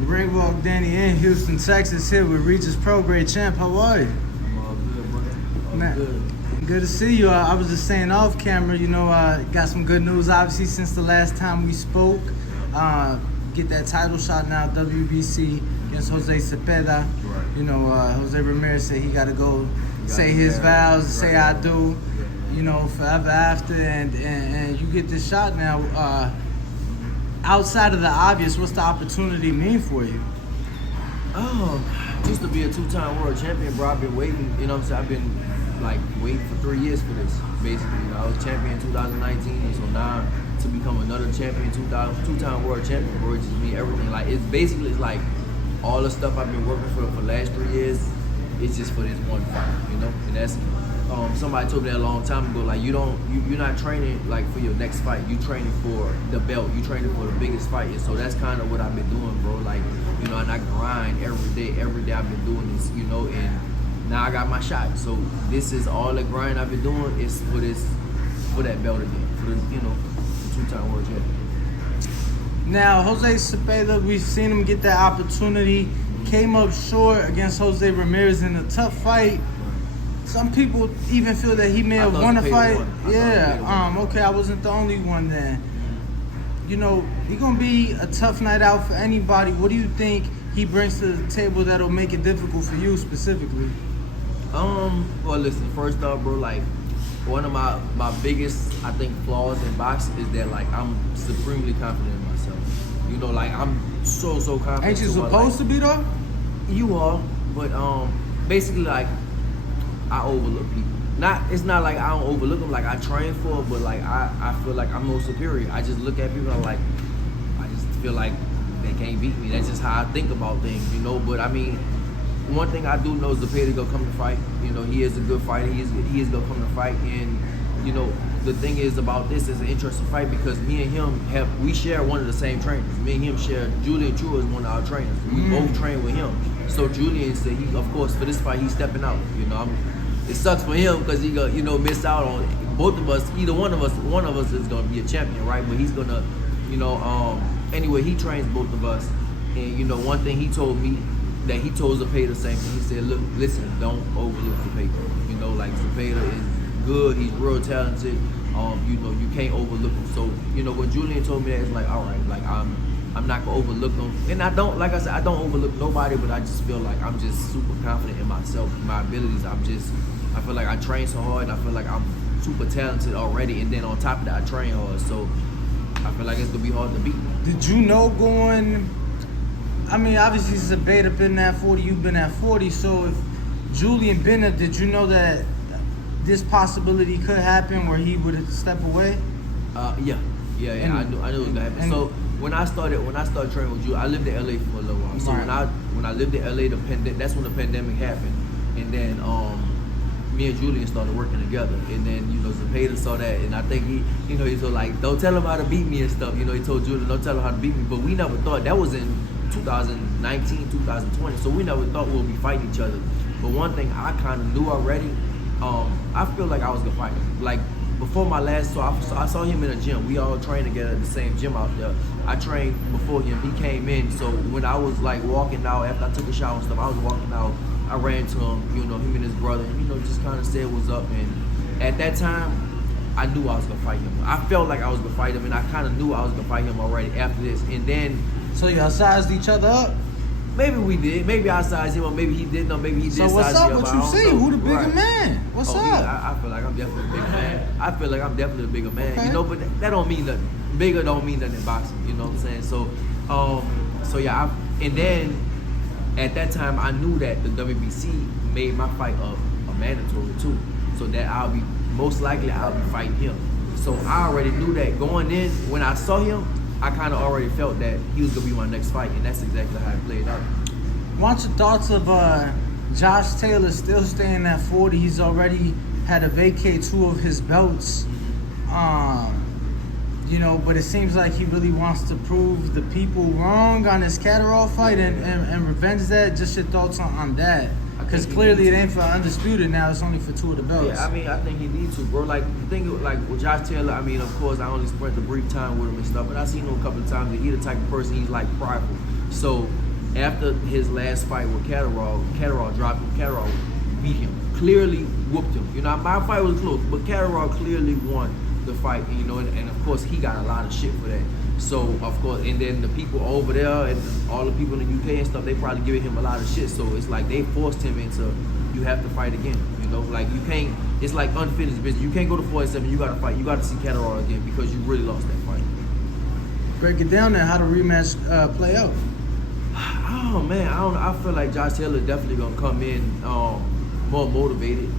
Ring Walk Danny in Houston, Texas, here with Regis Prograis. Champ, how are you? I'm all good, bro. All Man, good. good to see you. I was just saying off camera, got some good news, obviously, since the last time we spoke. Get that title shot now, WBC against Jose Zepeda. Right. Jose Ramirez said he got to go say his vows, say I do, forever after. And you get this shot now. Outside of the obvious, what's the opportunity mean for you? Just to be a two-time world champion, bro. I've been waiting, I've been waiting for 3 years for this, basically. I was champion in 2019, and so now to become another champion, two-time world champion, bro, it just means everything. It's like all the stuff I've been working for the last 3 years, it's just for this one fight, And that's somebody told me that a long time ago. You're not training for your next fight. You training for the belt. You training for the biggest fight. And so that's kind of what I've been doing, bro. And I grind every day. Every day I've been doing this, and now I got my shot. So this is all the grind I've been doing is for that belt again, for the two-time world champion. Now, Jose Zepeda, we've seen him get that opportunity. Came up short against Jose Ramirez in a tough fight. Some people even feel that he may have won a fight. Okay, I wasn't the only one then. He's gonna be a tough night out for anybody. What do you think he brings to the table that'll make it difficult for you specifically? Well, listen, first off, bro, one of my biggest, I think, flaws in boxing is that I'm supremely confident in myself. I'm so confident. Ain't you supposed to be though? You are, but basically I overlook people. It's not like I don't overlook them, I train for it, but I feel like I'm more superior. I just look at people and I just feel like they can't beat me. That's just how I think about things, But I mean, one thing I do know is Zepeda gonna come to fight. He is a good fighter. He is gonna come to fight, and the thing is about this is an interesting fight because me and him we share one of the same trainers. Me and him share. Julian True is one of our trainers. We both train with him. So Julian said he, of course, for this fight he's stepping out. It sucks for him because he gonna miss out on both of us. Either one of us is gonna be a champion, right? But he's gonna, anyway, he trains both of us. And one thing he told me that he told Zepeda the same thing. He said, look, listen, don't overlook Zepeda. Zepeda is good. He's real talented. You can't overlook him. So when Julian told me that, it's all right, I'm not gonna overlook him. And I don't, like I said, I don't overlook nobody, but I just feel like I'm just super confident in myself, my abilities. I feel like I train so hard, and I feel like I'm super talented already, and then on top of that, I train hard. So I feel like it's gonna be hard to beat. Did you know obviously Zepeda been at 40, you've been at 40, so if Julian been there, did you know that this possibility could happen where he would step away? Yeah. I knew it was gonna happen. So when I started training with you, I lived in LA for a little while. So when I lived in LA, that's when the pandemic happened, and then me and Julian started working together, and then Zepeda saw that, and I think he was don't tell him how to beat me and stuff. He told Julian, don't tell him how to beat me, but we never thought that was in 2019, 2020. So we never thought we'll be fighting each other. But one thing I kind of knew already, I feel like I was gonna fight him. Before my last, so I saw him in a gym. We all trained together at the same gym out there. I trained before him. He came in. So when I was walking out after I took a shower and stuff, I was walking out. I ran to him, him and his brother, and just kind of said what's up. And at that time, I knew I was gonna fight him. I felt like I was gonna fight him, and I kind of knew I was gonna fight him already after this. And then, so y'all sized each other up? Maybe we did. Maybe I sized him up. Maybe he didn't. Or maybe he did. So what's size up? me What up. you see? Who the bigger man? What's up? I feel like I'm definitely a bigger man. I feel like I'm definitely a bigger man. Okay. But that don't mean nothing. Bigger don't mean nothing in boxing. You know what I'm saying? So yeah. And then at that time, I knew that the WBC made my fight a mandatory too. So that I'll be fighting him. So I already knew that going in. When I saw him, I kind of already felt that he was gonna be my next fight, and that's exactly how it played out. What's your thoughts of Josh Taylor still staying at 40? He's already had to vacate 2 of his belts. But it seems like he really wants to prove the people wrong on his Catterall fight and revenge that. Just your thoughts on that. Because clearly it ain't for undisputed now. It's only for 2 of the belts. Yeah, I think he needs to, bro. The thing with Josh Taylor, of course, I only spent a brief time with him and stuff, but I seen him a couple of times, and he's the type of person, he's prideful. So after his last fight with Catterall dropped him. Catterall beat him, clearly whooped him. You know, my fight was close, but Catterall clearly won the fight. You know, and of course he got a lot of shit for that. So of course, and then the people over there and all the people in the UK and stuff, they probably giving him a lot of shit. So it's like they forced him into, you have to fight again. You know, like you can't. It's like unfinished business. You can't go to 47. You gotta fight. You gotta see Catterall again because you really lost that fight. Break it down there. How the rematch play out? Oh man, I don't know. I feel like Josh Taylor definitely gonna come in more motivated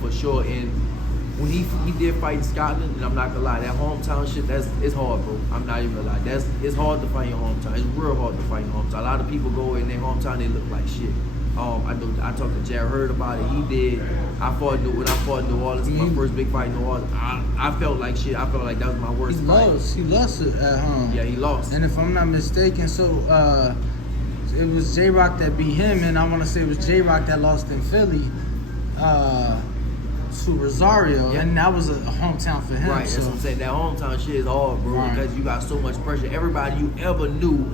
for sure. And when he did fight in Scotland, and I'm not gonna lie, that hometown shit, it's hard, bro. I'm not even gonna lie. It's hard to fight your hometown. It's real hard to fight your hometown. A lot of people go in their hometown, they look like shit. I talked to Jared Hurd about it. He did. When I fought in New Orleans, my first big fight in New Orleans, I felt like shit. I felt like that was my worst fight. He lost it at home. Yeah, he lost. And if I'm not mistaken, so it was J-Rock that beat him, and I want to say it was J-Rock that lost in Philly to Rosario, yeah. and that was a hometown for him. Right, that's what I'm saying. That hometown shit is hard, bro, right. Because you got so much pressure. Everybody you ever knew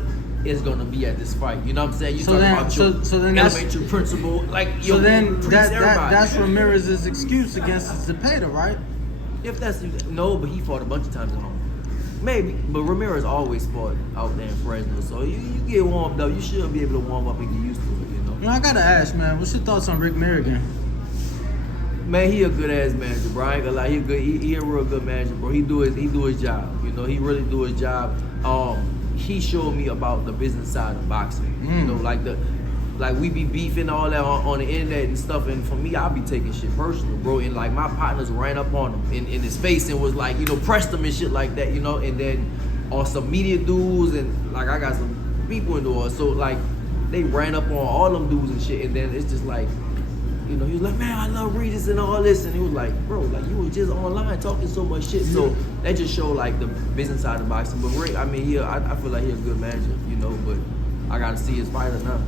is gonna be at this fight. You know what I'm saying? You talking about your elementary principal, like so then that's that's Ramirez's excuse against Zepeda, right? If that's no, but he fought a bunch of times at home. Maybe, but Ramirez always fought out there in Fresno, so you get warmed up. You should be able to warm up and get used to it. You know. I gotta ask, man, what's your thoughts on Rick Merrigan? Man, he a good ass manager, bro. I ain't gonna lie, he a real good manager, bro. He do his job. You know, he really do his job. He showed me about the business side of boxing. You know, like we be beefing all that on the internet and stuff, and for me, I be taking shit personal, bro. And like my partners ran up on him in his face and was like, you know, pressed him and shit like that, you know. And then on some media dudes and like I got some people in the world, so like they ran up on all them dudes and shit. And then it's just like, you know, he was like, man, I love Regis and all this, and he was like, bro, like you was just online talking so much shit. So that just showed like the business side of boxing. But Rick, I mean, I feel like he's a good manager, you know. But I gotta see his fighter now.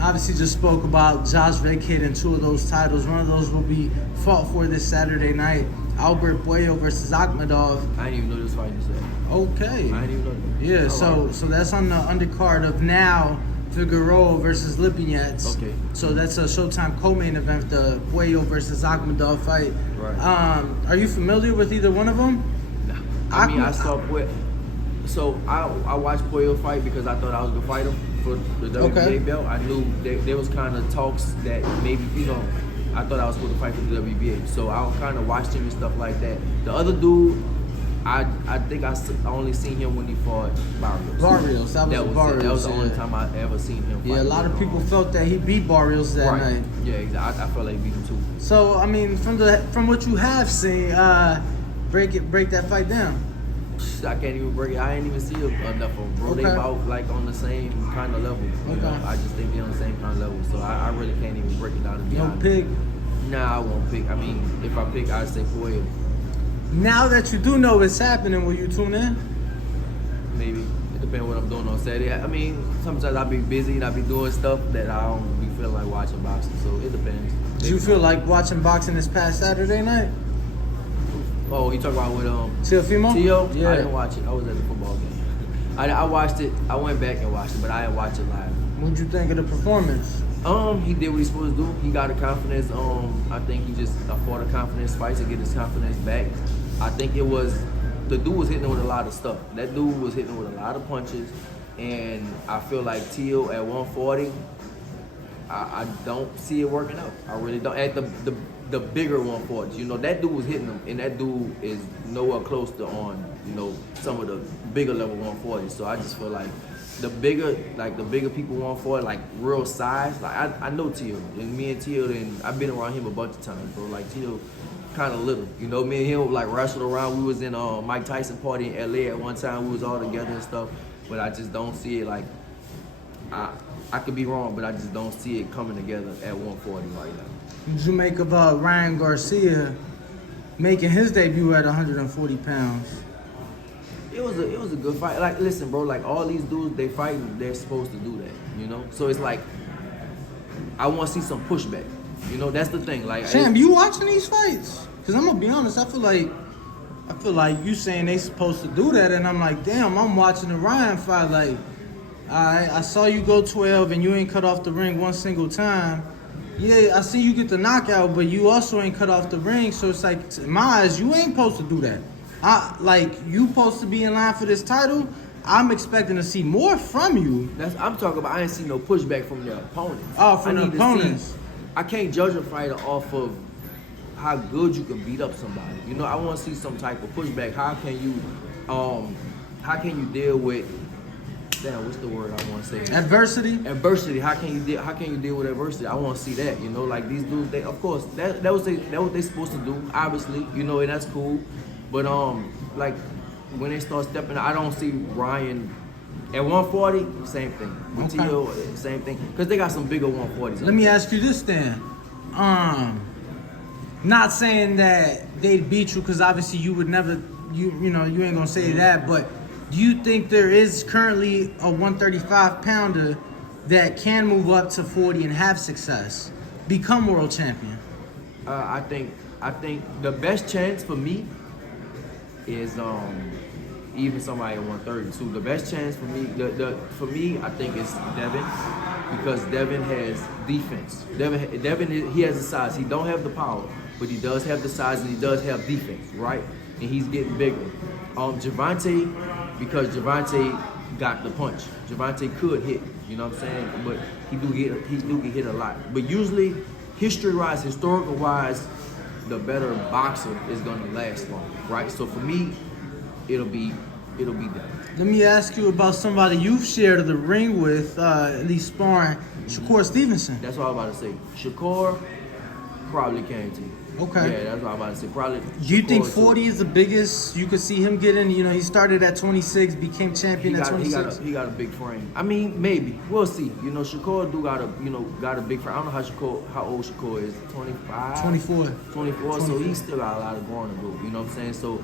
Obviously just spoke about Josh vacating 2 of those titles. One of those will be fought for this Saturday night. Albert Puello versus Akhmedov. I didn't even know this fight you said. Okay. I didn't even know that. Yeah, so that's on the undercard of now Figueroa versus Lipinets. Okay. So that's a Showtime co-main event, the Puello versus Akhmedov fight. Right. Are you familiar with either one of them? Nah. I mean, I saw Puello. So I watched Puello fight because I thought I was gonna fight him for the WBA belt. I knew there was kind of talks that maybe, you know, I thought I was supposed to fight for the WBA. So I kind of watched him and stuff like that. The other dude, I think I only seen him when he fought Barrios. That was Barrios. That was the only time I ever seen him fight. Yeah, a lot of people felt that he beat Barrios that night. Yeah, exactly. I felt like he beat him too. So I mean, from what you have seen, break that fight down. I can't even break it. I ain't even see enough of them, bro. Okay. They about like on the same kind of level. You know? I just think they're on the same kind of level. So I really can't even break it down to be honest. You don't pick? Nah, I won't pick. I mean, if I pick, I'd say Puello. Now that you do know it's happening, will you tune in? Maybe. It depends on what I'm doing on Saturday. I mean, sometimes I'll be busy and I'll be doing stuff that I don't be feeling like watching boxing. So it depends. Did you feel like watching boxing this past Saturday night? Oh, you talking about with Teofimo? Teo? Yeah. I didn't watch it. I was at the football game. I watched it. I went back and watched it, but I didn't watch it live. What'd you think of the performance? He did what he's supposed to do. He got a confidence. I think he just fought a confidence fight to get his confidence back. I think it was the dude was hitting him with a lot of stuff. That dude was hitting him with a lot of punches, and I feel like Teo at 140. I don't see it working out. I really don't. At the bigger 140s, you know, that dude was hitting him, and that dude is nowhere close to on, you know, some of the bigger level 140s. So I just feel like the bigger people 140, like real size. Like I know Teo, and me and Teo, and I've been around him a bunch of times, bro. Like Teo, kind of little, you know. Me and him like wrestled around. We was in Mike Tyson party in LA at one time. We was all together and stuff, but I just don't see it like. I could be wrong, but I just don't see it coming together at 140 right now. Did you make of Ryan Garcia making his debut at 140 pounds? It was a good fight. Like, listen, bro, like all these dudes they fighting, they're supposed to do that, you know. So it's like I want to see some pushback. You know, that's the thing. Like, Sam, you watching these fights? Cause I'm gonna be honest, I feel like you saying they supposed to do that, and I'm like, damn, I'm watching the Ryan fight like. I saw you go 12 and you ain't cut off the ring one single time. Yeah, I see you get the knockout, but you also ain't cut off the ring. So it's like, in my eyes, you ain't supposed to do that. You supposed to be in line for this title. I'm expecting to see more from you. I'm talking about. I ain't seen no pushback from their opponents. Oh, from the opponents. I can't judge a fighter off of how good you can beat up somebody. You know, I want to see some type of pushback. How can you deal with? Damn, what's the word I want to say? Adversity. Adversity. How can you deal with adversity? I want to see that. You know, like these dudes. They, of course, that what they supposed to do. Obviously, you know, and that's cool. But like when they start stepping, I don't see Ryan at 140. Same thing. With T.O., same thing. Because they got some bigger 140s. Let me ask you this then. Not saying that they'd beat you, because obviously you would never. You ain't gonna say that, but. Do you think there is currently a 135 pounder that can move up to 40 and have success, become world champion? I think the best chance for me is even somebody at 132. The best chance for me, I think is Devin, because Devin has defense. Devin he has the size. He don't have the power, but he does have the size and he does have defense, right? And he's getting bigger. Gervonta, because Gervonta got the punch. Gervonta could hit, you know what I'm saying? But he do get hit a lot. But usually, historical-wise, the better boxer is gonna last long, right? So for me, it'll be Devin. Let me ask you about somebody you've shared the ring with, at least sparring, Shakur Stevenson. That's what I was about to say. Shakur probably came to you. Okay. Yeah, that's what I'm about to say. Probably. Do you think 40 is the biggest you could see him getting? You know, he started at 26, became champion at 26. He got a big frame. I mean, maybe we'll see. You know, Shakur got a big frame. I don't know how old Shakur is. 25. 24. 24. So he still got a lot of growing to go. You know what I'm saying? So,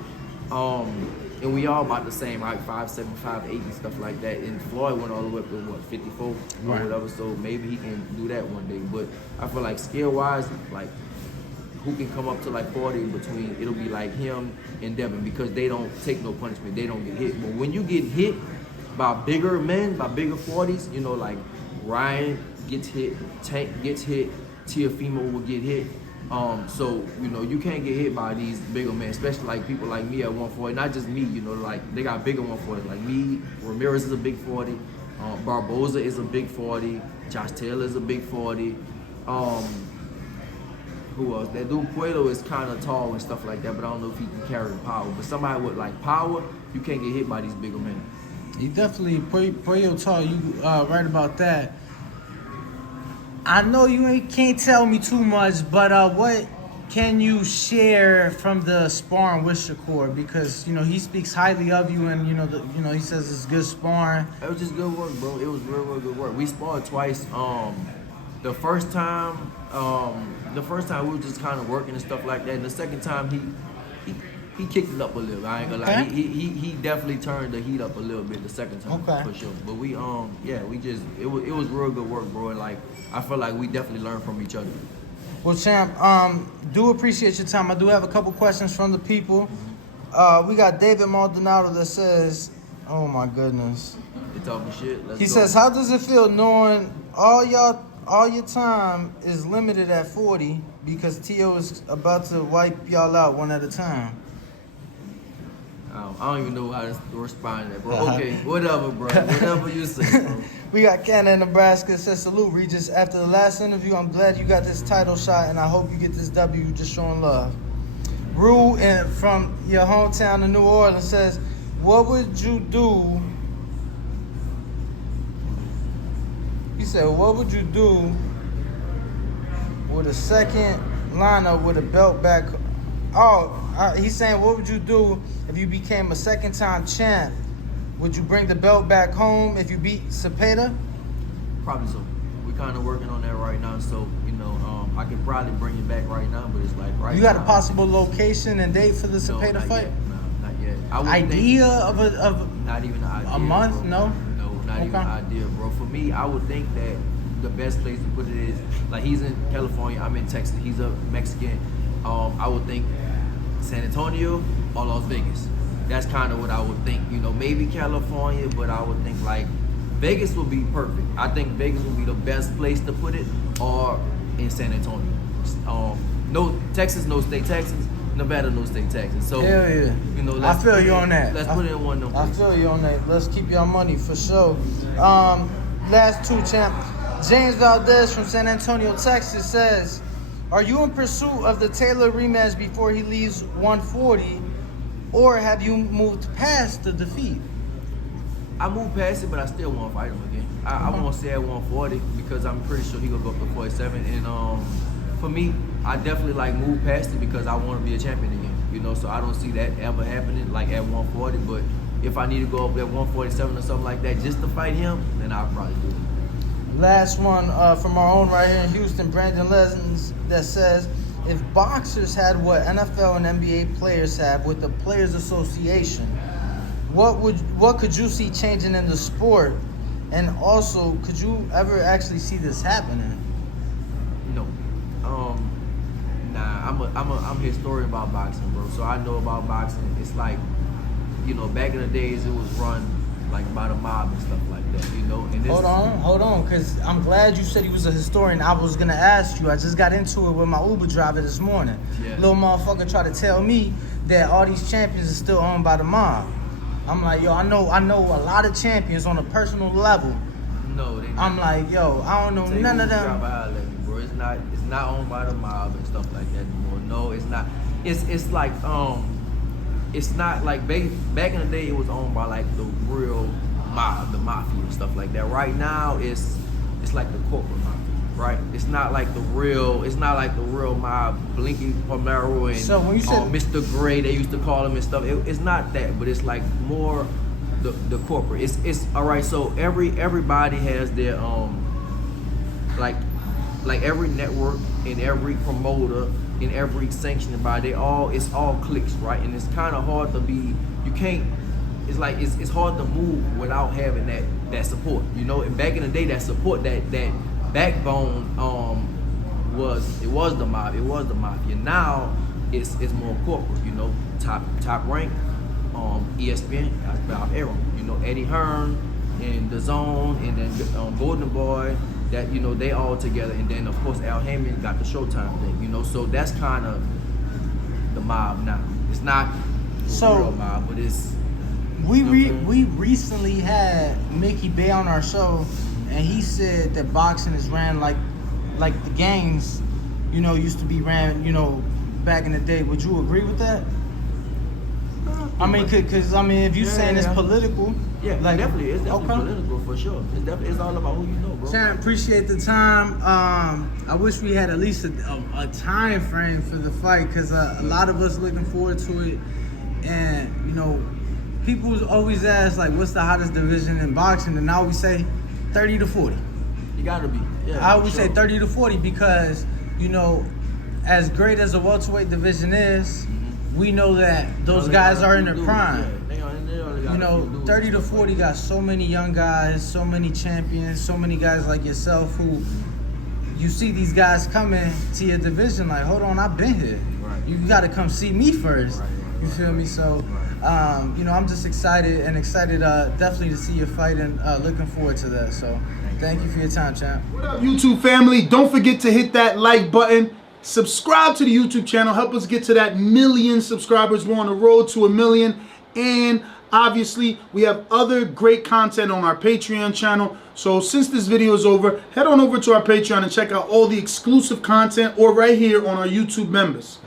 and we all about the same, right? 5'7", 5'8", and stuff like that. And Floyd went all the way up to 54 or whatever. So maybe he can do that one day. But I feel like skill wise, like. Who can come up to like 40 in between, it'll be like him and Devin, because they don't take no punishment, they don't get hit. But when you get hit by bigger men, by bigger 40s, you know, like Ryan gets hit, Tank gets hit, Teofimo will get hit. So, you know, you can't get hit by these bigger men, especially like people like me at 140, not just me, you know, like they got bigger 140s, like me, Ramirez is a big 40, Barboza is a big 40, Josh Taylor is a big 40, who else? That dude Puello is kind of tall and stuff like that, but I don't know if he can carry the power. But somebody with like power, you can't get hit by these bigger men. He definitely, Puello tall, you right about that. I know you can't tell me too much, but what can you share from the sparring with Shakur? Because, you know, he speaks highly of you, and, you know, he says it's good sparring. It was just good work, bro. It was real good work. We sparred twice. The first time we were just kind of working and stuff like that. And the second time he kicked it up a little. I ain't gonna lie. He definitely turned the heat up a little bit the second time for sure. But we it was real good work, bro. And like I feel like we definitely learned from each other. Well, champ, do appreciate your time. I do have a couple questions from the people. We got David Maldonado that says, "Oh my goodness." They talking shit. He says, "How does it feel knowing all your time is limited at 40 because T.O. is about to wipe y'all out one at a time?" I don't even know how to respond to that, bro. Okay, whatever, bro. Whatever you say, bro. We got Canada in Nebraska. Says, "Salute, Regis. After the last interview, I'm glad you got this title shot, and I hope you get this W. Just showing love." Rue from your hometown of New Orleans says, "What would you do?" He said, "What would you do with a second lineup with a belt back?" He's saying, "What would you do if you became a second-time champ? Would you bring the belt back home if you beat Zepeda?" Probably so. We're kind of working on that right now. So, you know, I could probably bring it back right now, but it's like right now. You got a possible location and date for the Zepeda fight? No, not yet. Idea of not even an idea. A month? Bro. No? No, not even an idea, bro. For me, I would think that the best place to put it is, like, he's in California, I'm in Texas, he's a Mexican. I would think San Antonio or Las Vegas. That's kind of what I would think. You know, maybe California, but I would think like Vegas will be perfect. I think Vegas will be the best place to put it, or in San Antonio. No Texas, no state Texas. Nevada, no state Texas. So hell yeah. You know, I feel you on that. Let's put it in one of them places. I feel you on that. Let's keep your money for sure. Last two, champ. James Valdez from San Antonio, Texas says, "Are you in pursuit of the Taylor rematch before he leaves 140, or have you moved past the defeat?" I moved past it, but I still want to fight him again. I want to stay at 140 because I'm pretty sure he gonna go up to 47. And for me, I definitely like move past it because I want to be a champion again. You know, so I don't see that ever happening like at 140. But if I need to go up at 147 or something like that just to fight him, then I'll probably do it. Last one from our own right here in Houston, Brandon Lessons, that says, "If boxers had what NFL and NBA players have with the Players Association, what could you see changing in the sport? And also, could you ever actually see this happening?" No. Nah, I'm a historian about boxing, bro. So I know about boxing. It's like, you know, back in the days it was run like by the mob and stuff like that, you know. And this hold on, because I'm glad you said he was a historian. I was gonna ask you. I just got into it with my Uber driver this morning. Yeah. Little motherfucker tried to tell me that all these champions are still owned by the mob. I'm like, yo, I know a lot of champions on a personal level. No, they not. I'm like, yo, I don't know none of them. Bro. It's not owned by the mob and stuff like that anymore. No, it's not. It's like it's not like back in the day it was owned by like the real mob, the mafia and stuff like that. Right now it's like the corporate mafia, right? It's not like the real mob, Blinky Palmero and so when you said Mr. Gray, they used to call him and stuff. It's not that, but it's like more the corporate. It's all right. So everybody has their like every network and every promoter and every sanctioning body, it's all cliques, right? And it's kind of hard to be. You can't. It's like it's hard to move without having that support, you know. And back in the day, that support, that backbone, was the mob, it was the mafia. Now it's more corporate, you know. Top rank, ESPN, that's Bob Arum, you know, Eddie Hearn and Dazn, and then Golden Boy. That, you know, they all together, and then of course Al Heyman got the Showtime thing, you know. So that's kind of the mob now. It's not the real mob, but it's. We recently had Mickey Bay on our show, and he said that boxing is ran like the gangs, you know, used to be ran, you know, back in the day. Would you agree with that? I mean, because if you're saying it's political, yeah, like, definitely, it's definitely political for sure. It's all about who you know, bro. Champ, appreciate the time. I wish we had at least a time frame for the fight, because a lot of us looking forward to it, and you know, people always ask like, what's the hottest division in boxing, and I always say 30 to 40. You gotta be. Yeah, I always say 30 to 40 because, you know, as great as the welterweight division is, we know that those guys are in their prime. You know, 30 to 40 got so many young guys, so many champions, so many guys like yourself who you see these guys coming to your division like, hold on, I've been here. Right. You got to come see me first. Right. You feel me? So, you know, I'm just excited definitely to see your fight, and looking forward to that. So, thank you for your time, champ. What up, YouTube family? Don't forget to hit that like button. Subscribe to the YouTube channel. Help us get to that 1 million subscribers. We're on the road to 1 million. And obviously, we have other great content on our Patreon channel. So since this video is over, head on over to our Patreon and check out all the exclusive content, or right here on our YouTube members.